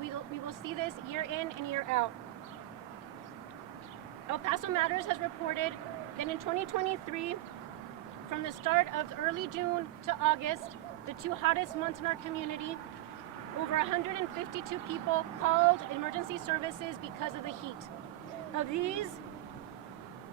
we will see this year in and year out. El Paso Matters has reported that in 2023, from the start of early June to August, the two hottest months in our community, over 152 people called emergency services because of the heat. Of these,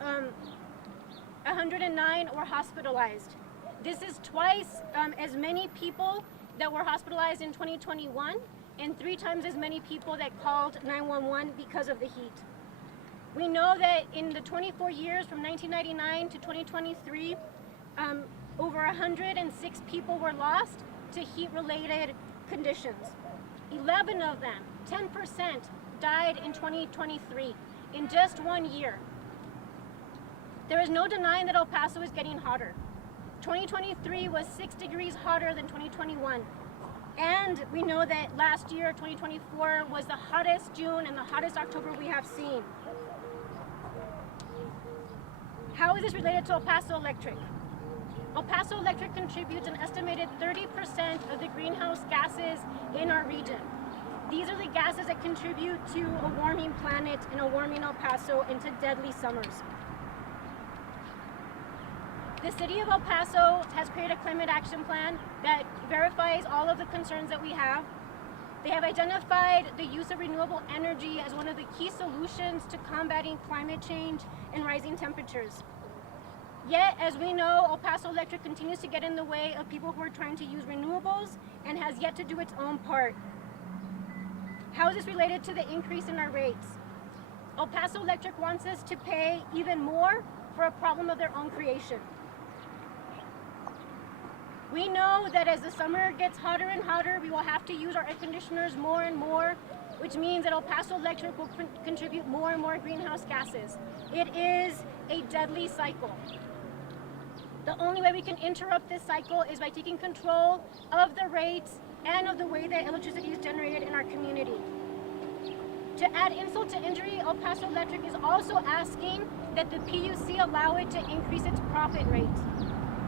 109 were hospitalized. This is twice as many people that were hospitalized in 2021 and 3 times as many people that called 911 because of the heat. We know that in the 24 years from 1999 to 2023, over 106 people were lost to heat-related conditions. 11 of them, 10%, died in 2023, in just 1 year. There is no denying that El Paso is getting hotter. 2023 was 6 degrees hotter than 2021. And we know that last year, 2024, was the hottest June and the hottest October we have seen. How is this related to El Paso Electric? El Paso Electric contributes an estimated 30% of the greenhouse gases in our region. These are the gases that contribute to a warming planet and a warming El Paso into deadly summers. The city of El Paso has created a climate action plan that verifies all of the concerns that we have. They have identified the use of renewable energy as one of the key solutions to combating climate change and rising temperatures. Yet, as we know, El Paso Electric continues to get in the way of people who are trying to use renewables and has yet to do its own part. How is this related to the increase in our rates? El Paso Electric wants us to pay even more for a problem of their own creation. We know that as the summer gets hotter and hotter, we will have to use our air conditioners more and more, which means that El Paso Electric will contribute more and more greenhouse gases. It is a deadly cycle. The only way we can interrupt this cycle is by taking control of the rates and of the way that electricity is generated in our community. To add insult to injury, El Paso Electric is also asking that the PUC allow it to increase its profit rate.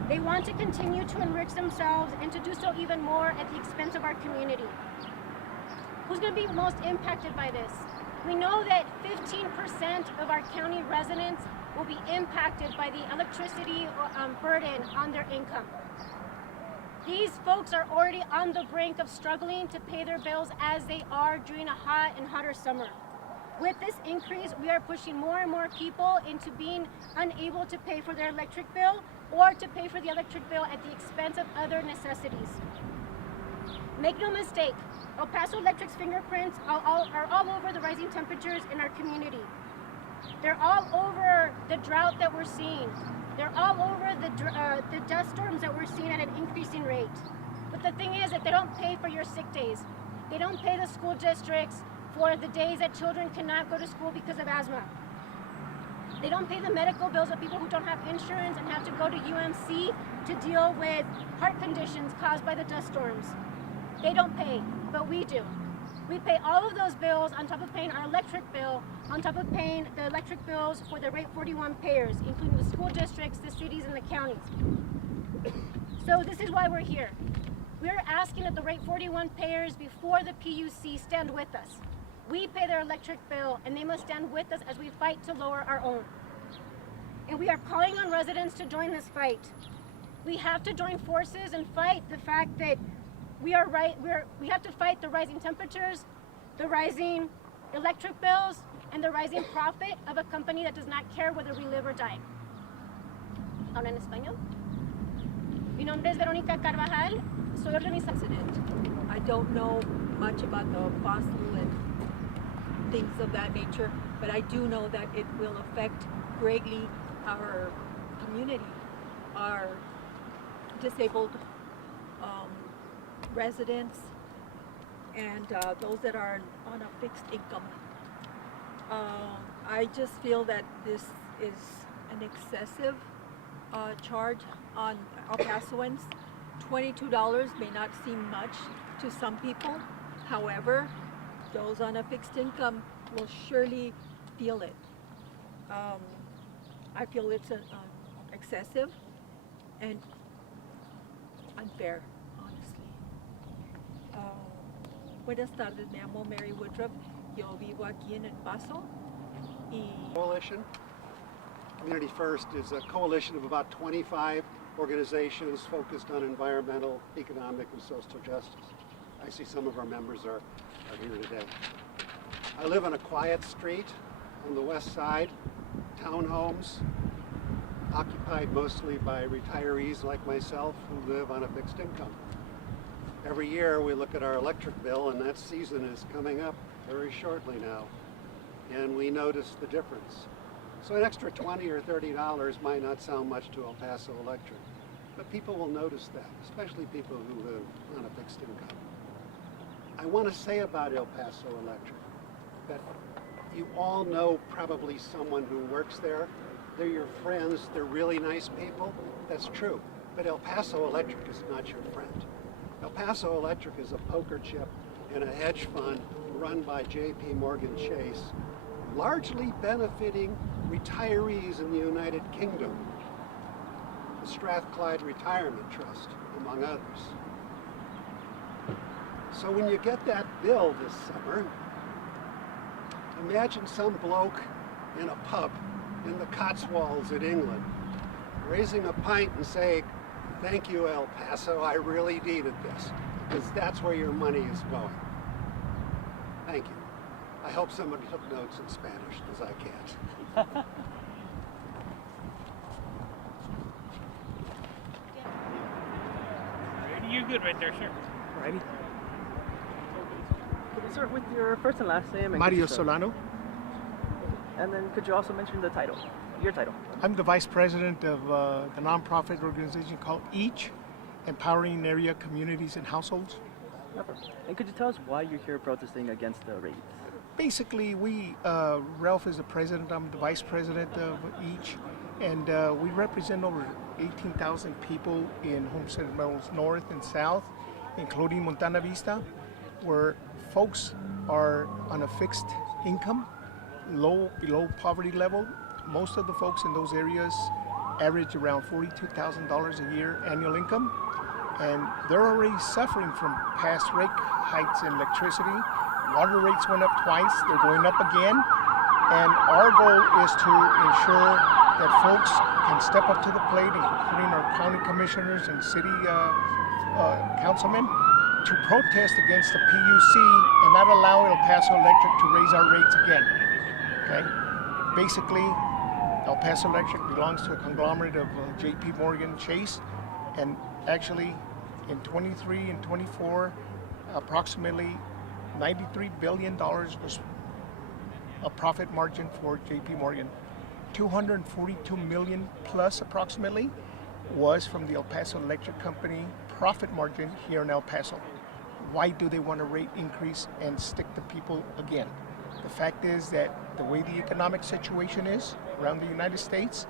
They want to continue to enrich themselves and to do so even more at the expense of our community. Who's going to be most impacted by this? We know that 15% of our county residents will be impacted by the electricity burden on their income. These folks are already on the brink of struggling to pay their bills as they are during a hot and hotter summer. With this increase, we are pushing more and more people into being unable to pay for their electric bill or to pay for the electric bill at the expense of other necessities. Make no mistake, El Paso Electric's fingerprints are all over the rising temperatures in our community. They're all over the drought that we're seeing. They're all over the dust storms that we're seeing at an increasing rate. But the thing is that they don't pay for your sick days. They don't pay the school districts for the days that children cannot go to school because of asthma. They don't pay the medical bills of people who don't have insurance and have to go to UMC to deal with heart conditions caused by the dust storms. They don't pay, but we do. We pay all of those bills on top of paying our electric bill, on top of paying the electric bills for the Rate 41 payers, including the school districts, the cities, and the counties. So this is why we're here. We're asking that the Rate 41 payers before the PUC stand with us. We pay their electric bill, and they must stand with us as we fight to lower our own. And we are calling on residents to join this fight. We have to join forces and fight the fact that we have to fight the rising temperatures, the rising electric bills, and the rising profit of a company that does not care whether we live or die. ¿Habla en español? Mi nombre es Verónica Carvajal. Soy organizadora. I don't know much about the fossil and things of that nature, but I do know that it will affect greatly our community, our disabled residents, and those that are on a fixed income. I just feel that this is an excessive charge on El Pasoans. $22 may not seem much to some people. However, those on a fixed income will surely feel it. I feel it's excessive and unfair, honestly. Buenas tardes, me llamo Mary Woodruff. Yo vivo aquí en El Paso. Coalition. Community First is a coalition of about 25 organizations focused on environmental, economic, and social justice. I see some of our members are here today. I live on a quiet street on the west side, townhomes, occupied mostly by retirees like myself who live on a fixed income. Every year we look at our electric bill, and that season is coming up very shortly now, and we notice the difference. So an extra $20 or $30 might not sound much to El Paso Electric, but people will notice that, especially people who live on a fixed income. I want to say about El Paso Electric that you all know probably someone who works there. They're your friends, they're really nice people. That's true, but El Paso Electric is not your friend. El Paso Electric is a poker chip in a hedge fund run by J.P. Morgan Chase, largely benefiting retirees in the United Kingdom, the Strathclyde Retirement Trust, among others. So when you get that bill this summer, imagine some bloke in a pub in the Cotswolds in England raising a pint and saying, "Thank you, El Paso, I really needed this," because that's where your money is going. Thank you. I hope somebody took notes in Spanish, because I can't. You're good right there, sir. Alrighty. Could you start with your first and last name? And Mario Solano. And then could you also mention the title, your title? I'm the vice president of the nonprofit organization called EACH, Empowering Area Communities and Households. And could you tell us why you're here protesting against the raids? Basically, Ralph is the president, I'm the vice president of EACH, and we represent over 18,000 people in Homestead Mills North and South, including Montana Vista, where folks are on a fixed income, below poverty level. Most of the folks in those areas average around $42,000 a year annual income, and they're already suffering from past rate hikes in electricity. Water rates went up twice, they're going up again, and our goal is to ensure that folks can step up to the plate, including our county commissioners and city councilmen, to protest against the PUC and not allow El Paso Electric to raise our rates again. Okay? Basically, El Paso Electric belongs to a conglomerate of J.P. Morgan Chase, and actually in 23 and 24, approximately $93 billion was a profit margin for J.P. Morgan. 242 million plus approximately was from the El Paso Electric Company profit margin here in El Paso. Why do they want a rate increase and stick the people again? The fact is that the way the economic situation is around the United States,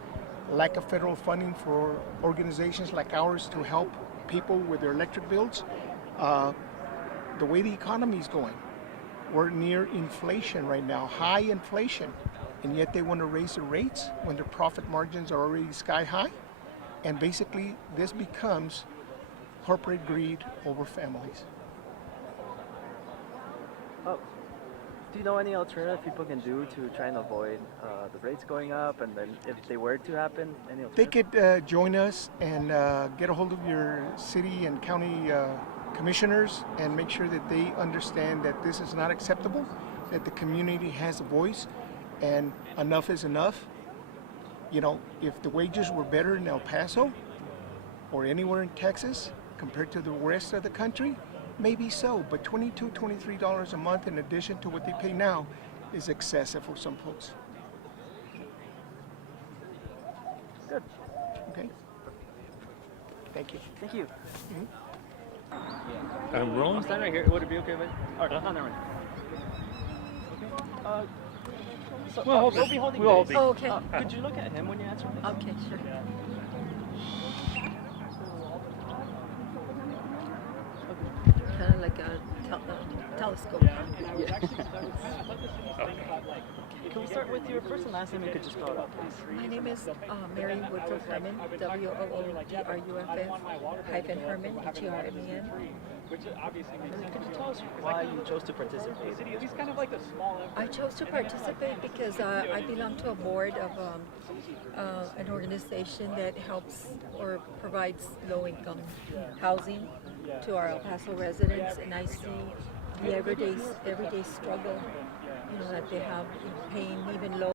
lack of federal funding for organizations like ours to help people with their electric bills, the way the economy is going, we're near inflation right now, high inflation, and yet they want to raise the rates when their profit margins are already sky high. And basically, this becomes corporate greed over families. Do you know any alternative people can do to try and avoid the rates going up? And then if they were to happen, any They alternative? could join us and get a hold of your city and county commissioners and make sure that they understand that this is not acceptable, that the community has a voice, and enough is enough. You know, if the wages were better in El Paso or anywhere in Texas compared to the rest of the country, maybe so, but $22, $23 a month in addition to what they pay now is excessive for some folks. Good. Okay? Thank you. Thank you. I'm rolling. I'll stand right here. Would it be okay if I? All right, never mind. Okay. So, We'll hold you'll it. be holding We'll hold this. it. Oh, okay. Could you look at him when you answer this? Okay, sure. Kind of like a telescope. Can we start with your first and last name? You could just spell it out, please. My name is Mary Woodruff Herman, WOODRUFF -Herman, HERMAN. Could you tell us why you chose to participate in this? I chose to participate because I belong to a board of an organization that helps or provides low-income housing to our El Paso residents, and I see the everyday struggle, that they have in paying even low.